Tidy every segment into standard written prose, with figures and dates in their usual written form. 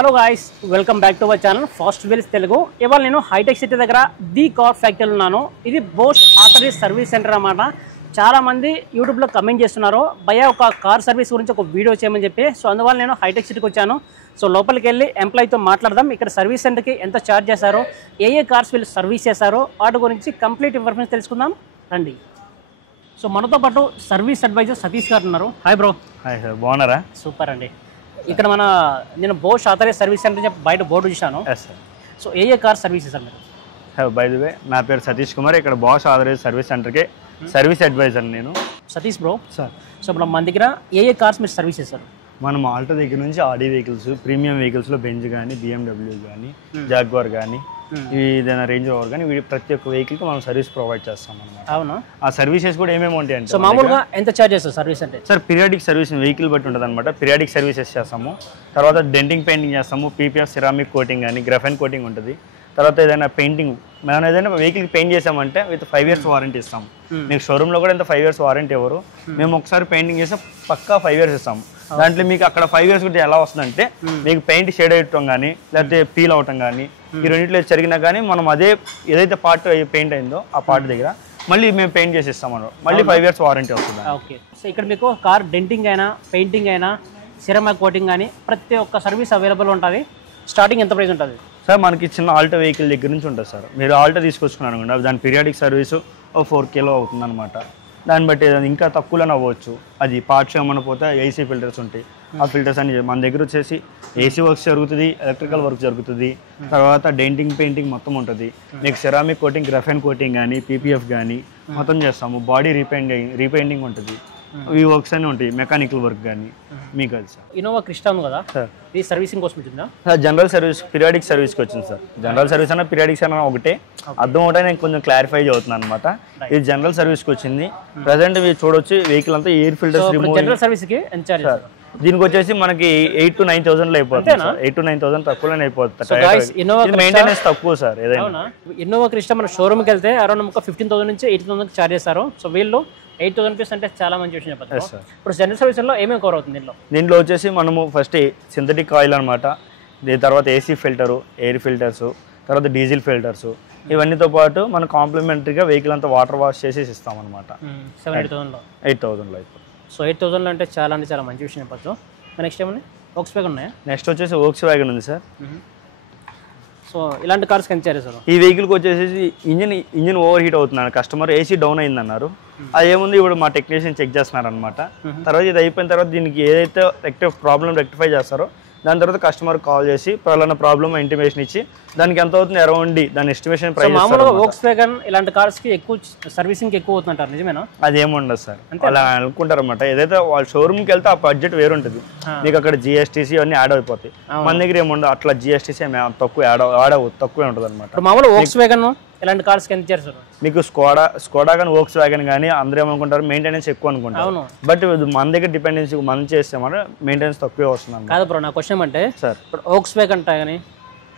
Hello guys, welcome back to our channel fast wheels Telugu. ఇవాళ నేను hitech city దగ్గర the car ఫ్యాక్టరీలో ఉన్నాను. ఇది బోష్ ఆథరైజ్ సర్వీస్ సెంటర్ అన్నమాట. చాలామంది యూట్యూబ్లో కమెంట్ చేస్తున్నారు, భయ్యా ఒక కార్ సర్వీస్ గురించి ఒక వీడియో చేయమని చెప్పి. సో అందువల్ల నేను హైటెక్ సిటీకి వచ్చాను. సో లోపలికి వెళ్ళి ఎంప్లాయీతో మాట్లాడదాం. ఇక్కడ సర్వీస్ సెంటర్కి ఎంత ఛార్జ్ చేశారో, ఏ కార్స్ వీళ్ళు సర్వీస్ చేశారో వాటి గురించి కంప్లీట్ ఇన్ఫర్మేషన్ తెలుసుకుందాం రండి. సో మనతో పాటు సర్వీస్ అడ్వైజర్ సతీష్ గారు ఉన్నారు. Hi bro. హాయ్ సార్, బాగున్నారా? సూపర్ అండి. ఇక్కడ నేను బోష్ ఆథరైజ్ సర్వీస్ సెంటర్ చెప్పి బయట బోర్డు చూశాను. సో ఏ కార్ సర్వీస్ సార్ మీరు? బై ది వే, నా పేరు సతీష్ కుమార్. ఇక్కడ బోష్ ఆథరైజ్ సర్వీస్ సెంటర్కి సర్వీస్ అడ్వైజర్ నేను. సతీష్ బ్రో సార్, సో ఇప్పుడు మన దగ్గర ఏ కార్స్ మీరు సర్వీస్ చేస్తారు? మనం ఆల్టో దగ్గర నుంచి ఆడి వెహికల్స్, ప్రీమియం వెహికల్స్లో బెంజ్ కానీ, BMW కానీ, జాగ్వార్ కానీ, ఏదైనా రేంజ్ రోవర్ కానీ, ప్రతి ఒక్క వెహికల్కి మనం సర్వీస్ ప్రొవైడ్ చేస్తాం అన్నమాట. అవునా? ఆ సర్వీసెస్ కూడా ఏమేమి ఉంటాయి అంటే, సో మామూలుగా ఎంత ఛార్జ్ చేస్తారు సర్వీస్ అంటే? సార్ పీరియాడిక్ సర్వీస్ వెహికల్ బట్టి ఉంటుంది అనమాట. పీరియాడిక్ సర్వీసెస్ చేస్తాము. తర్వాత డెంటింగ్ పెయింటింగ్ చేస్తాము. PPF సిరామిక్ కోటింగ్ కానీ, గ్రఫెన్ కోటింగ్ ఉంటుంది. తర్వాత ఏదైనా పెయింటింగ్, మనం ఏదైనా వెహికల్కి పెయింట్ చేసామంటే విత్ 5 years వారంటీ ఇస్తాము. మీకు షోరూంలో కూడా ఎంత 5 years వారంటీ ఎవరు, మేము ఒకసారి పెయింటింగ్ చేస్తే పక్కా 5 years ఇస్తాము. దాంట్లో మీకు అక్కడ 5 years కూడా ఎలా వస్తుందంటే, మీకు పెయింట్ షేడ్ అయ్యటం కానీ, లేకపోతే పీల్ అవటం కానీ, ఈ రెండింటిలో జరిగినా కానీ మనం అదే ఏదైతే పార్ట్ పెయింట్ అయిందో ఆ పార్ట్ దగ్గర మళ్ళీ మేము పెయింట్ చేసి ఇస్తామన్నారు. మళ్ళీ 5 years వారంటీ వస్తుంది. ఓకే. సో ఇక్కడ మీకు కార్ డెంటింగ్ అయినా, పెయింటింగ్ అయినా, సిరామిక్ కోటింగ్ కానీ ప్రతి ఒక్క సర్వీస్ అవైలబుల్ ఉంటుంది. స్టార్టింగ్ ఎంత ప్రైస్ ఉంటుంది సార్? మనకి చిన్న ఆల్టో వెహికల్ దగ్గర నుంచి ఉంటుంది సార్. మీరు ఆల్టో తీసుకొచ్చుకున్నాను అనుకోండి, దాని పీరియాడిక్ సర్వీసు 4K అవుతుంది అనమాట. దాన్ని బట్టి ఇంకా తక్కువలోనే అవ్వచ్చు. అది పార్ట్స్ ఏమన్నా పోతే AC ఫిల్టర్స్ ఉంటాయి. ఆ ఫిల్టర్స్ అని మన దగ్గర వచ్చేసి AC వర్క్స్ జరుగుతుంది, ఎలక్ట్రికల్ వర్క్ జరుగుతుంది, తర్వాత డెంటింగ్ పెయింటింగ్ మొత్తం ఉంటుంది. మీకు సెరామిక్ కోటింగ్, గ్రఫెన్ కోటింగ్ కానీ, PPF కానీ మొత్తం చేస్తాము. బాడీ రీపెయింటింగ్ ఉంటుంది. ఈ వర్క్స్ అన్నీ ఉంటాయి. మెకానికల్ వర్క్ కానీ మీకు అది సార్. ఇన్నోవా క్రిస్టా ఉంది కదా సార్, ఇది సర్వీసింగ్ కోసం వచ్చిందా సార్? జనరల్ సర్వీస్, పీరియాడిక్ సర్వీస్కి వచ్చింది సార్. జనరల్ సర్వీస్ అన్న పీరియాడిక్స్ అన్న ఒకటే, అర్థం ఒకటే. నేను కొంచెం క్లారిఫై అవుతున్నాను అనమాట. ఇది జనరల్ సర్వీస్కి వచ్చింది. ప్రజెంట్ మీరు చూడొచ్చు వెహికల్ అంతా ఎయిర్ ఫిల్టర్స్ రిమూవ్. జనరల్ సర్వీస్కి ఎంత ఛార్జ్ సార్? దీనికి వచ్చేసి మనకి 8,000 to 9,000 అయిపోతుంది. 8,000 to 9,000 తక్కువలోనే అయిపోతుంది. మెయింటెనెన్స్ తక్కువ సార్. ఏదైనా ఇన్నోవా క్రిస్టా మన షోరూమ్కి వెళ్తే అరౌండ్ 15,000 నుంచి 18,000 ఛార్జ్ చేస్తారు. సో వీళ్ళు 8,000 రూపీస్ అంటే చాలా మంచి విషయం చెప్పచ్చు. ఇప్పుడు జనరల్ సర్వీస్లో ఏమేమి కవర్ అవుతుంది దీంట్లో వచ్చేసి మనము ఫస్ట్ సింథటిక్ ఆయిల్ అనమాట. దీని తర్వాత AC ఫిల్టరు, ఎయిర్ ఫిల్టర్స్, తర్వాత డీజిల్ ఫిల్టర్స్, ఇవన్నీతో పాటు మనం కాంప్లిమెంటరీగా వెహికల్ అంతా వాటర్ వాష్ చేసి ఇస్తాం అనమాట. 8,000లో అయిపోతుంది. సో 8,000లో అంటే చాలా మంచి విషయం చెప్పచ్చు. నెక్స్ట్ ఏమన్నా వోక్స్ వ్యాగన్ ఉన్నాయా? నెక్స్ట్ వచ్చేసి వోక్స్ వ్యాగన్ ఉంది సార్. సో ఇలాంటి కార్స్ ఎంత ఛార్జ్ సార్? ఈ వెహికల్కి వచ్చేసి ఇంజిన్ ఓవర్ హీట్ అవుతున్నాడు. కస్టమర్ AC డౌన్ అయిందన్నారు. అదేముంది, ఇప్పుడు మా టెక్నీషియన్ చెక్ చేస్తున్నారు అనమాట. తర్వాత ఇది అయిపోయిన తర్వాత దీనికి ఏదైతే ప్రాబ్లం రెక్టిఫై చేస్తారో దాని తర్వాత కస్టమర్ కాల్ చేసి పలానా ప్రాబ్లమ్ ఇంటిమేషన్ ఇచ్చి దానికి ఎంత అవుతుంది అరౌండ్ దాని ఎస్టిమేషన్ ప్రైస్. మామూలుగా వోక్స్ వ్యాగన్ ఇలాంటి కార్స్ కి ఎక్కువ సర్వీసింగ్ ఎక్కువ అవుతుంటారు, నిజమేనా? అదేముండదు సార్, అలా అనుకుంటారు అనమాట. ఏదైతే వాళ్ళ షోరూమ్కి వెళ్తే ఆ బడ్జెట్ వేరుంటుంది. మీకు అక్కడ GSTC అన్ని యాడ్ అయిపోతాయి. మన దగ్గర ఏముండదు అట్లా. GSTC తక్కువ తక్కువే ఉంటుంది అనమాట. మామూలుగా వోక్స్ వ్యాగన్ ఇలాంటి కార్స్ ఎంత చేస్తారు? మీకు స్కోడా కానీ, వోక్స్ వ్యాగన్ కానీ అందరూ ఏమనుకుంటారు మెయింటెనెన్స్ ఎక్కువ అనుకుంటారు. బట్ మన దగ్గర డిపెండెన్సీ మనం చేస్తామంటే మెయింటెనెన్స్ తక్కువే వస్తుంది. కాదు బ్రో, నా క్వశ్చన్ అంటే సార్, ఇప్పుడు వోక్స్ వ్యాగన్ కానీ,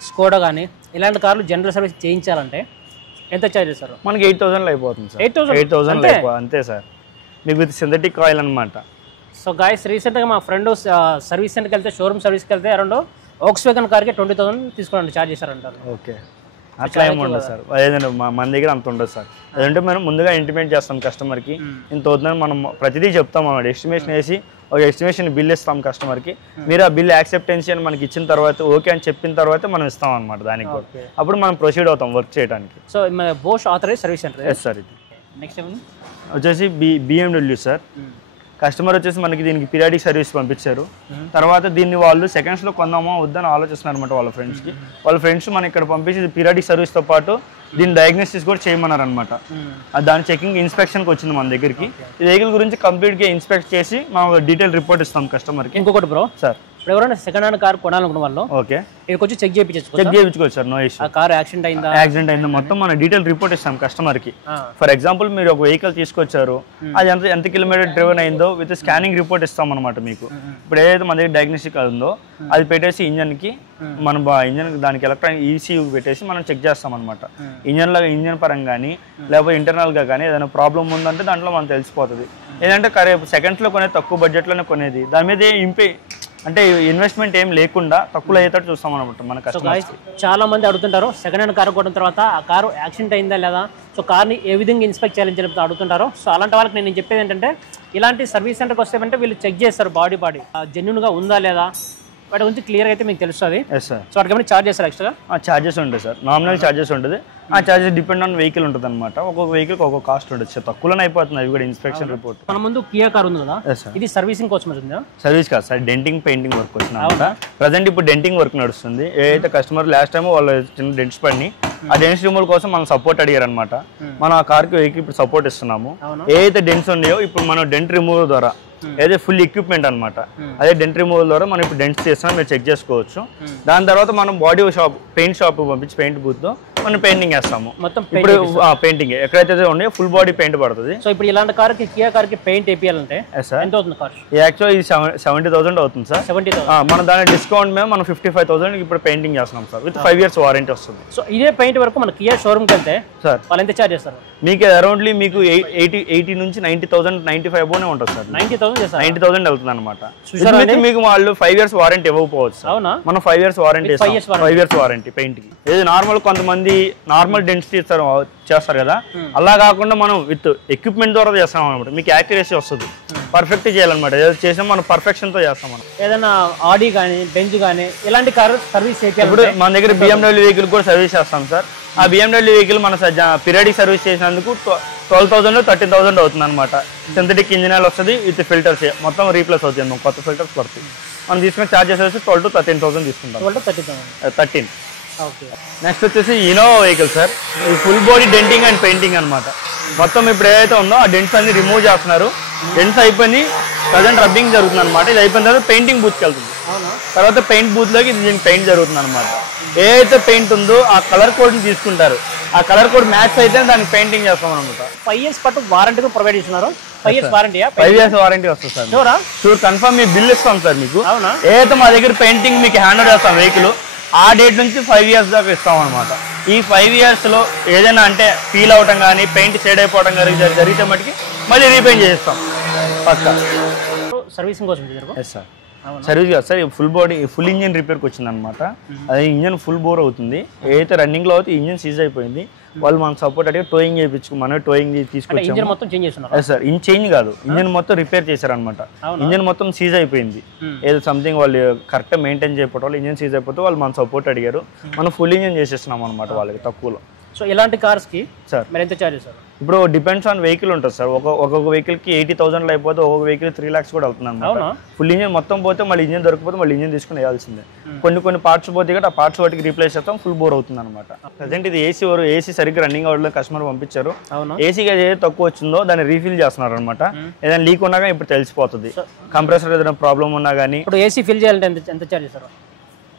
స్కోడా కానీ ఇలాంటి కార్లు జనరల్ సర్వీస్ చేయించాలంటే ఎంత ఛార్జ్ చేస్తారు? మనకి 8,000లో అయిపోతుంది సార్. 8,000 అంతే సార్. మీకు విత్ సింథటిక్ ఆయిల్ అనమాట. సో గాయస్, రీసెంట్గా మా ఫ్రెండ్ సర్వీస్ సెంటర్కి వెళ్తే, షోరూమ్ సర్వీస్కి వెళ్తే అరౌండ్ వోక్స్ వ్యాగన్ కార్కి 20,000 తీసుకోండి ఛార్జ్ చేశారంటారు. ఓకే, అట్లా ఏమి ఉండదు సార్. అదేంటే మన దగ్గర అంత ఉండదు సార్. అదంటే మనం ముందుగా ఇంటిమేట్ చేస్తాం కస్టమర్కి, ఇంత అవుతుందని మనం ప్రతిదీ చెప్తాం అన్నమాట. ఎస్టిమేషన్ వేసి ఒక ఎస్టిమేషన్ బిల్ ఇస్తాం కస్టమర్కి. మీరు ఆ బిల్ యాక్సెప్టెన్సీ అని మనకి ఇచ్చిన తర్వాత, ఓకే అని చెప్పిన తర్వాత మనం ఇస్తాం అనమాట. దానికి కూడా అప్పుడు మనం ప్రొసీడ్ అవుతాం వర్క్ చేయడానికి. So Bosch authorise service centre. Yes sir. ఇది నెక్స్ట్ వచ్చేసి BMW సార్. కస్టమర్ వచ్చేసి మనకి దీనికి పీరియాడిక్ సర్వీస్ పంపించారు. తర్వాత దీన్ని వాళ్ళు సెకండ్స్లో కొందామా వద్దని ఆలోచిస్తున్నారు అనమాట. వాళ్ళ ఫ్రెండ్స్ మనం ఇక్కడ పంపించి పీరియాడిక్ సర్వీస్తో పాటు దీని డయాగ్నోసిస్ కూడా చేయమన్నారు అనమాట. దాని చెకింగ్ ఇన్స్పెక్షన్కి వచ్చింది మన దగ్గరికి. ఈ వెహికల్ గురించి కంప్లీట్గా ఇన్స్పెక్ట్ చేసి మనం డీటెయిల్ రిపోర్ట్ ఇస్తాం కస్టమర్కి. ఇంకొకటి బ్రో సార్, ఇప్పుడు ఎవరైనా సెకండ్ హ్యాండ్ కార్ కొనాలనుకున్న వాళ్ళు ఓకే ఇక్కడికి వచ్చి చెక్ చేయించుకోవచ్చు సార్. No issue. ఆ కార్ యాక్సిడెంట్ అయిందా మొత్తం మనం డీటెయిల్ రిపోర్ట్ ఇస్తాం కస్టమర్కి. ఫర్ ఎగ్జాంపుల్ మీరు ఒక వెహికల్ తీసుకొచ్చారు, అది ఎంత కిలోమీటర్ డ్రైవన్ అయిందో విత్ స్కానింగ్ రిపోర్ట్ ఇస్తాం అనమాట మీకు. ఇప్పుడు ఏదైతే మన దగ్గర డయాగ్నోస్టిక్ ఉందో అది పెట్టేసి ఇంజన్కి మనం దానికి ఎలక్ట్రానిక్ ECU పెట్టేసి మనం చెక్ చేస్తాం అనమాట. ఇంజన్ పరంగా కానీ లేకపోతే ఇంటర్నల్గా కానీ ఏదైనా ప్రాబ్లం ఉందంటే దాంట్లో మనం తెలిసిపోతుంది. ఏదంటే సెకండ్స్లో కొనేది, తక్కువ బడ్జెట్లోనే కొనేది, దాని మీద అంటే ఇన్వెస్ట్మెంట్ ఏం లేకుండా తక్కువ అయ్యేటట్టు చూస్తాం అనమాట మన సో కస్టమర్స్. చాలా మంది అడుగుతుంటారు సెకండ్ హ్యాండ్ కార్ కొట్టిన తర్వాత ఆ కారు యాక్సిడెంట్ అయిందా లేదా, సో కార్ని ఏ విధంగా ఇన్స్పెక్ట్ చేయాలని చెప్పి అడుగుతుంటారు. సో అలాంటి వాళ్ళకి నేను చెప్పేది ఏంటంటే ఇలాంటి సర్వీస్ సెంటర్కి వస్తేమంటే వీళ్ళు చెక్ చేస్తారు బాడీ జెన్యున్గా ఉందా లేదా వాటి గురించి క్లియర్గా అయితే మీకు తెలుస్తుంది. Yes sir. సో వాటికి ఛార్జ్ చేస్తారు ఎక్స్ట్రా? ఛార్జెస్ ఉంటాయి సార్, నామినల్ ఛార్జెస్ ఉంటుంది. ఆ ఛార్జెస్ డిపెండ్ ఆన్ వెహికల్ ఉంటుంది అనమాట. ఒక్కొక్క వెహికల్కి ఒక్కొక్క కాస్ట్ ఉంటుంది సార్, తక్కువనే అయిపోతుంది అవి కూడా ఇన్స్పెక్షన్ రిపోర్ట్. మన ముందు కియా కార్ ఉంది కదా, ఇది సర్వీసింగ్ కోసం వచ్చిందా? సర్వీస్ కాదు సార్, డెంటింగ్ పెయింటింగ్ వర్క్ వచ్చిన ప్రజెంట్ ఇప్పుడు డెంటింగ్ వర్క్ నడుస్తుంది. ఏదైతే కస్టమర్ లాస్ట్ టైం వాళ్ళు చిన్న డెంట్స్ పడిని ఆ డెంట్స్ రిమూవల్ కోసం మనం సపోర్ట్ అడిగారు అనమాట. మనం ఆ కార్కి వెహికల్ ఇప్పుడు సపోర్ట్ ఇస్తున్నాము. ఏదైతే డెంట్స్ ఉన్నాయో ఇప్పుడు మనం డెంట్ రిమూవల్ ద్వారా ఏదైతే ఫుల్ ఎక్విప్మెంట్ అనమాట, అదే డెంట్ రిమూవల్ ద్వారా మనం ఇప్పుడు డెంట్స్ చేస్తున్నాం, మీరు చెక్ చేసుకోవచ్చు. దాని తర్వాత మనం బాడీ షాప్ పెయింట్ షాప్ పంపించి పెయింట్ బూత్ మనం పెయింటింగ్ వేస్తాము. మొత్తం ఇప్పుడు పెయింటింగ్ ఎక్కడైతే ఉన్నాయో ఫుల్ బాడీ పెయింట్ పడుతుంది. సో ఇప్పుడు ఇలాంటి కార్కి కియా కార్కి పెయింట్ వేయాలంటే ఎంత అవుతుంది కాస్ట్? యాక్చువల్ ఇది 70,000 అవుతుంది సార్. 70,000 మనం దాని డిస్కౌంట్ మేము మనం 55,000 ఇప్పుడు పెయింటింగ్ చేస్తున్నాం సార్, విత్ 5 years వారంటీ వస్తుంది. సో ఇదే పెయింట్ వరకు మన కియా షోరూమ్కి వెళ్తే సార్ వాళ్ళు ఎంత ఛార్జ్ చేస్తారు? మీకు అరౌండ్లీ మీకు 80 నుంచి 90,000 95 అబోనే ఉంటుంది సార్. 90,000 వెళ్తుంది అనమాట. మీకు వాళ్ళు 5 years వారంటీ ఇవ్వకపోవచ్చు సార్. అవునా? మనం 5 years warranty 5 years warranty paint కి. ఇది నార్మల్ కొంతమంది నార్మల్ డెన్సిటీ చేస్తారు కదా, అలా కాకుండా మనం విత్ ఎక్విప్మెంట్ ద్వారా చేస్తాం అనమాట. మీకు యాక్యురసీ వస్తుంది, పర్ఫెక్ట్ చేయాలన్నమాట. ఏదో చేసాం మనం పర్ఫెక్షన్ తో చేస్తాం. మనం ఏదైనా ఆడి కానీ బెంజ్ కానీ ఇలాంటి కారు సర్వీస్ చేయాలి. ఇప్పుడు మన దగ్గర BMW వెహికల్ కూడా సర్వీస్ చేస్తాం సార్. ఆ BMW వెహికల్ మన పీరియాడిక్ సర్వీస్ చేసినందుకు 12,000 13,000 అవుతుంది అనమాట. సింథటిక్ ఇంజిన్ ఆయిల్ వస్తుంది విత్ ఫిల్టర్స్ మొత్తం రీప్లేస్ అవుతుంది, మనం కొత్త ఫిల్టర్స్ పడుతుంది. మనం తీసుకున్న ఛార్జెస్ వచ్చి 12 to 13,000 తీసుకుంటాం. 13. నెక్స్ట్ వచ్చేసి ఇనోవా వెహికల్ సార్. ఇది full body denting and painting అనమాట. మొత్తం ఇప్పుడు ఏదైతే ఉందో ఆ డెంట్స్ అన్ని రిమూవ్ చేస్తున్నారు. డెంట్స్ అయిపోయి ప్రజెంట్ రబ్బింగ్ జరుగుతుంది అనమాట. ఇది అయిపోయిన తర్వాత పెయింటింగ్ బూత్కి వెళ్తుంది. తర్వాత పెయింట్ బూత్ లోకి దీనికి పెయింట్ జరుగుతుంది అనమాట. ఏదైతే పెయింట్ ఉందో ఆ కలర్ కోడ్ ని తీసుకుంటారు. ఆ కలర్ కోడ్ మ్యాచ్ అయితే దానికి పెయింటింగ్ చేస్తాం అనమాట. 5 years పాటు వారంటీ ప్రొవైడ్ చేస్తున్నారు. 5 years వారంటీ 5 years వారంటీ వస్తుంది సార్. షూర్ కన్ఫర్మ్ మీ బిల్ ఇస్తాం సార్ మీకు. ఏదైతే మా దగ్గర పెయింటింగ్ మీకు హ్యాండ్ ఓవర్ చేస్తాం వెహికల్, ఆ డేట్ నుంచి 5 years దాకా ఇస్తాం అనమాట. ఈ 5 years లో ఏదైనా అంటే ఫీల్ అవటం కానీ పెయింట్ షేడ్ అయిపోవడం కానీ జరిగితే మటుకి మళ్ళీ రీపెయింట్ చేస్తాం పక్కా. సర్వీసింగ్ కోసం సార్ సర్వీస్ కాదు sir, full body full engine రిపేర్కి వచ్చింది అనమాట. అది ఇంజిన్ ఫుల్ బోర్ అవుతుంది. ఏదైతే రన్నింగ్ లో అవుతుంది ఇంజిన్ సీజ్ అయిపోయింది. వాళ్ళు మనం సపోర్ట్ అడిగి టోయింగ్ చేయించుకు మనం టోయింగ్ తీసుకొచ్చాము సార్. ఇంజిన్ చేంజ్ కాదు, ఇంజిన్ మొత్తం రిపేర్ చేశారు అనమాట. ఇంజిన్ మొత్తం సీజ్ అయిపోయింది. ఏదో సంథింగ్ వాళ్ళు కరెక్ట్గా మెయింటైన్ చేయకపోవడం వాళ్ళు ఇంజిన్ సీజ్ అయిపోతే వాళ్ళు మన సపోర్ట్ అడిగారు. మనం ఫుల్ ఇంజిన్ చేసేస్తున్నాం అనమాట వాళ్ళకి తక్కువలో. సో ఇలాంటి కార్స్ కి సార్ మరి ఎంత చార్జ్ చేస్తారు? ఇప్పుడు డిపెండ్స్ ఆన్ వెహికల్ ఉంటుంది సార్. ఒక్కొక్క వెహికల్ కి 80,000 అయిపోతే ఒక్కొక్క వెహికల్ 3 lakhs కూడా అవుతుంది అనమాట. ఫుల్ ఇంజిన్ మొత్తం పోతే మళ్ళీ ఇంజిన్ దొరికిపోతే మళ్ళీ ఇంజిన్ తీసుకుని వేయాల్సిందే. కొన్ని పార్ట్స్ పోతే కూడా ఆ పార్ట్స్ వాటికి రీప్లేస్ చేస్తాం, ఫుల్ బోర్ అవుతుంది అనమాట. ప్రజెంట్ ఇది ఏసీ సరిగ్గా రన్నింగ్ అవ్వడం కస్టమర్ పంపించారు. ఏసీకి ఏదైతే తక్కువ వచ్చిందో దాన్ని రీఫిల్ చేస్తున్నారు అనమాట. ఏదైనా లీక్ ఉన్నా కానీ ఇప్పుడు తెలిసిపోతుంది. కంప్రెసర్ ఏదైనా ప్రాబ్లమ్ ఉన్నా కానీ ఇప్పుడు ఏసీ ఫిల్ చేయాలంటే ఎంత చార్జ్ చేస్తారు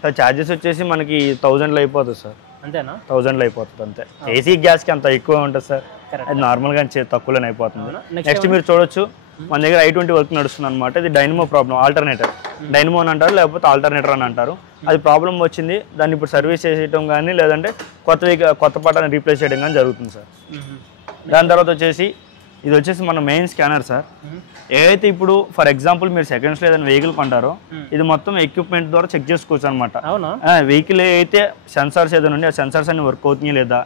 సార్? ఛార్జెస్ వచ్చేసి మనకి 1000 అయిపోతుంది సార్. అంతేనా? 1000 అయిపోతుంది అంతే. ఏసీ గ్యాస్కి అంత ఎక్కువ ఉంటుంది సార్, అది నార్మల్గా తక్కువలోనే అయిపోతుంది. నెక్స్ట్ మీరు చూడొచ్చు మన దగ్గర I20 వర్క్ నడుస్తుంది అనమాట. ఇది డైనమో ప్రాబ్లం, ఆల్టర్నేటర్ డైనమో అని అంటారు, లేకపోతే ఆల్టర్నేటర్ అని అంటారు. అది ప్రాబ్లం వచ్చింది, దాన్ని ఇప్పుడు సర్వీస్ చేసేయడం కానీ లేదంటే కొత్త పాటని రీప్లేస్ చేయడం కానీ జరుగుతుంది సార్. దాని తర్వాత వచ్చేసి ఇది వచ్చేసి మన మెయిన్ స్కానర్ సార్. ఏదైతే ఇప్పుడు ఫర్ ఎగ్జాంపుల్ మీరు సెకండ్స్లో ఏదైనా వెహికల్ కొంటారో ఇది మొత్తం ఎక్విప్మెంట్ ద్వారా చెక్ చేసుకోవచ్చు అనమాట. వెహికల్ అయితే సెన్సార్స్ ఏదైనా ఉండి ఆ సెన్సార్స్ అన్ని వర్క్ అవుతున్నాయి లేదా,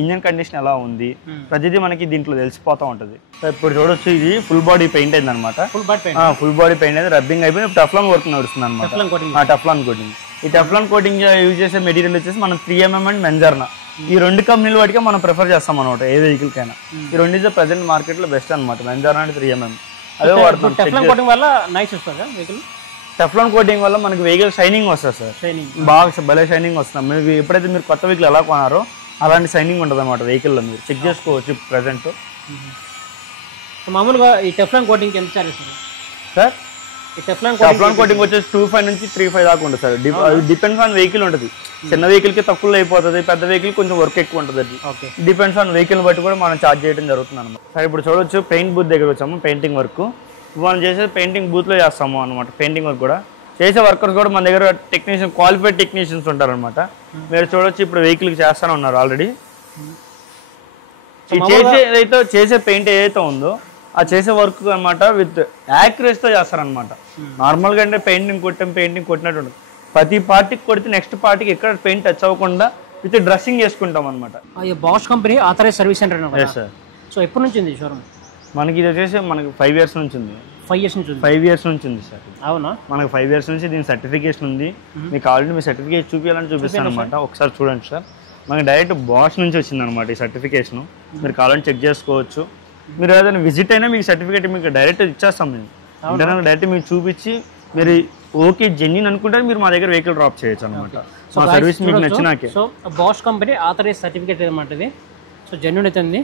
ఇంజన్ కండిషన్ ఎలా ఉంది, ప్రతిదీ మనకి దీంట్లో తెలిసిపోతూ ఉంటుంది. ఇప్పుడు చూడొచ్చు ఇది ఫుల్ బాడీ పెయింట్ అయింది అనమాట. ఫుల్ బాడీ పెయింట్ అయితే రబ్బింగ్ అయిపోయి టెఫ్లాన్ వర్క్ నడుస్తుంది అనమాట. Teflon coating. ఈ టెఫ్లాన్ కోటింగ్ యూజ్ చేసే మెటీరియల్ వచ్చేసి మనం 3mm అండ్ మెంజర్నా, ఈ 2 కంపెనీల వాటికే మనం ప్రిఫర్ చేస్తాం అనమాట. ఏ వెహికల్ కైనా ఈ 2 ఇస్ ప్రెసెంట్ మార్కెట్ లో బెస్ట్ అనమాట. మెంజర్నా అండ్ 3mm అదే వాడుతాం. టెఫ్లాన్ కోటింగ్ వల్ల నైస్ వస్తుందా వెహికల్? టెఫ్లాన్ కోటింగ్ వల్ల మనకి వెహికల్ షైనింగ్ వస్తుంది సార్. బాగా భలే షైనింగ్ వస్తుంది. మీరు ఎప్పుడైతే మీరు కొత్త వెహికల్ ఎలా కొనారో అలాంటి షైనింగ్ ఉంటుంది అనమాట వెహికల్లో. మీరు చెక్ చేసుకోవచ్చు ప్రెసెంట్. మామూలుగా ఈ టెఫ్లాన్ కోటింగ్ ఎంత చార్జ్ చేస్తారు సార్? టెఫ్లాన్ కోటింగ్ వచ్చేసి 2.5 నుంచి 3.5 దాకా ఉంటుంది సార్. డిపెండ్స్ ఆన్ వెహికల్ ఉంటుంది. చిన్న వెహికల్ కి తక్కువ అయిపోతుంది, పెద్ద వెహికల్ కొంచెం వర్క్ ఎక్కువ ఉంటుంది. అది డిపెండ్స్ ఆన్ వెహికల్ బట్టి కూడా మనం ఛార్జ్ చేయడం జరుగుతుంది అనమాట. సార్ ఇప్పుడు చూడొచ్చు పెయింట్ బూత్ దగ్గర వచ్చాము. పెయింటింగ్ వర్క్ మనం చేసే పెయింటింగ్ బూత్ లో చేస్తాము అనమాట. పెయింటింగ్ వర్క్ కూడా చేసే వర్కర్స్ కూడా మన దగ్గర టెక్నీషియన్ క్వాలిఫైడ్ టెక్నీషియన్స్ ఉంటారనమాట. మీరు చూడొచ్చు ఇప్పుడు వెహికల్ కి చేస్తానే ఉన్నారు ఆల్రెడీ. చేసే పెయింట్ ఏదైతే ఉందో ఆ చేసే వర్క్ అనమాట విత్ యాక్యురసీతో చేస్తారనమాట. నార్మల్గా అంటే పెయింటింగ్ కొట్టినట్టు ఉండదు. ప్రతి పార్టీకి కొడితే నెక్స్ట్ పార్టీకి ఎక్కడ పెయింట్ టచ్ అవ్వకుండా విత్ డ్రెస్సింగ్ చేసుకుంటాం అనమాట. Bosch company authorise service centre. Sir so ఎప్పటి నుంచి ఉంది షోరూమ్? మనకి ఇది వచ్చేసి మనకి 5 years నుంచి ఉంది. 5 years నుంచి ఉంది. 5 years నుంచి ఉంది సార్. అవునా? మనకు 5 years నుంచి దీని సర్టిఫికేషన్ ఉంది. మీకు ఆల్రెడీ మీ సర్టిఫికేట్ చూపించాలని చూపిస్తాను అనమాట. ఒకసారి చూడండి సార్. మనకి డైరెక్ట్ బాష్ నుంచి వచ్చింది అనమాట ఈ సర్టిఫికేషన్. మీరు కావాలని చెక్ చేసుకోవచ్చు. మీరు ఏదైనా విజిట్ అయినా మీకు సర్టిఫికేట్ మీకు డైరెక్ట్ ఇచ్చేస్తాం. మేము ఇంటర్నల్ డైరెక్ట్ మీకు చూపించి మీరు ఓకే జెన్యున్ అనుకుంటే మీరు మా దగ్గర వెహికల్ డ్రాప్ చేయొచ్చు అనమాట. మా సర్వీస్ మీకు నచ్చినాకే. So Bosch company authorize certificate అనమాట ఇది. సో జెన్యున్ అయితే ఉంది.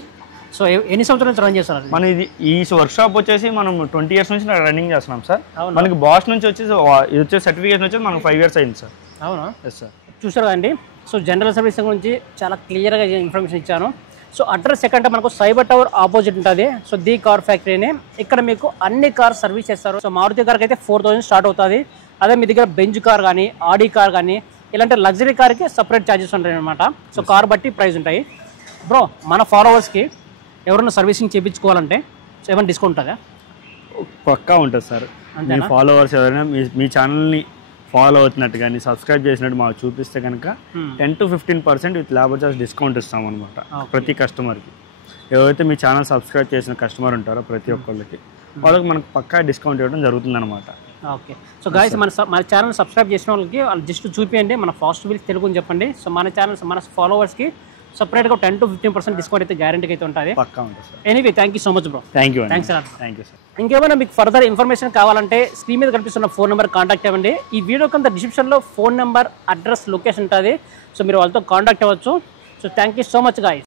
సో ఎన్ని సంవత్సరాల నుంచి రన్ చేస్తారు? మన ఇది ఈ వర్క్ షాప్ వచ్చేసి మనం 20 years నుంచి రన్నింగ్ చేస్తున్నాం సార్. మనకి బాష్ నుంచి వచ్చేసి ఇది వచ్చే సర్టిఫికేషన్ వచ్చేసి మనకు 5 years అయింది సార్. అవునా? Yes sir. చూసారు కదండి. సో జనరల్ సర్వీస్ గురించి చాలా క్లియర్గా ఇన్ఫర్మేషన్ ఇచ్చాను. సో అడ్రస్ ఎక్కడంటే మనకు సైబర్ టవర్ ఆపోజిట్ ఉంటుంది. సో ది కార్ ఫ్యాక్టరీని ఇక్కడ మీకు అన్ని కార్ సర్వీస్ చేస్తారు. సో మారుతి కార్కి అయితే 4000 స్టార్ట్ అవుతుంది. అదే మీ దగ్గర బెంజ్ కార్ కానీ ఆడి కార్ కానీ ఇలాంటి లగ్జరీ కార్కి సపరేట్ ఛార్జెస్ ఉంటాయి అనమాట. సో కార్ బట్టి ప్రైస్ ఉంటాయి. బ్రో మన ఫాలోవర్స్కి ఎవరైనా సర్వీసింగ్ చేయించుకోవాలంటే సో ఏమైనా డిస్కౌంట్ ఉంటుందా? పక్కా ఉంటుంది సార్. మీ ఫాలోవర్స్ ఎవరైనా మీ ఛానల్ని ఫాలో అవుతున్నట్టు కానీ సబ్స్క్రైబ్ చేసినట్టు మాకు చూపిస్తే కనుక 10 to 15% with labour charge discount ఇస్తాం అనమాట ప్రతి కస్టమర్కి. ఎవరైతే మీ ఛానల్ సబ్స్క్రైబ్ చేసిన కస్టమర్ ఉంటారో ప్రతి ఒక్కళ్ళకి వాళ్ళకి మనకు పక్కా డిస్కౌంట్ ఇవ్వడం జరుగుతుంది అనమాట. ఓకే. సో గైస్ మన ఛానల్ సబ్స్క్రైబ్ చేసిన వాళ్ళకి వాళ్ళు జస్ట్ చూపించండి మన ఫాస్ట్ వీల్స్ తెలుగు అని చెప్పండి. సో మన ఫాలోవర్స్కి సపరేట్గా 10 to 15% డిస్కౌంట్ అయితే గ్యారెంటీకి అయితే ఉంటుంది. పక్కా ఉంటుంది sir. Anyway thank you so much bro. Thank you. Thanks sir. ఇంకేమైనా మీకు ఫర్దర్ ఇన్ఫర్మేషన్ కావాలంటే స్క్రీన్ మీద కనిపిస్తున్న ఫోన్ నెంబర్ కాంటాక్ట్ అవ్వండి. ఈ వీడియో కింద డిస్క్రిప్షన్లో ఫోన్ నెంబర్, అడ్రస్, లొకేషన్ ఉంటుంది. సో మీరు వాళ్ళతో కాంటాక్ట్ అవ్వచ్చు. So thank you so much guys.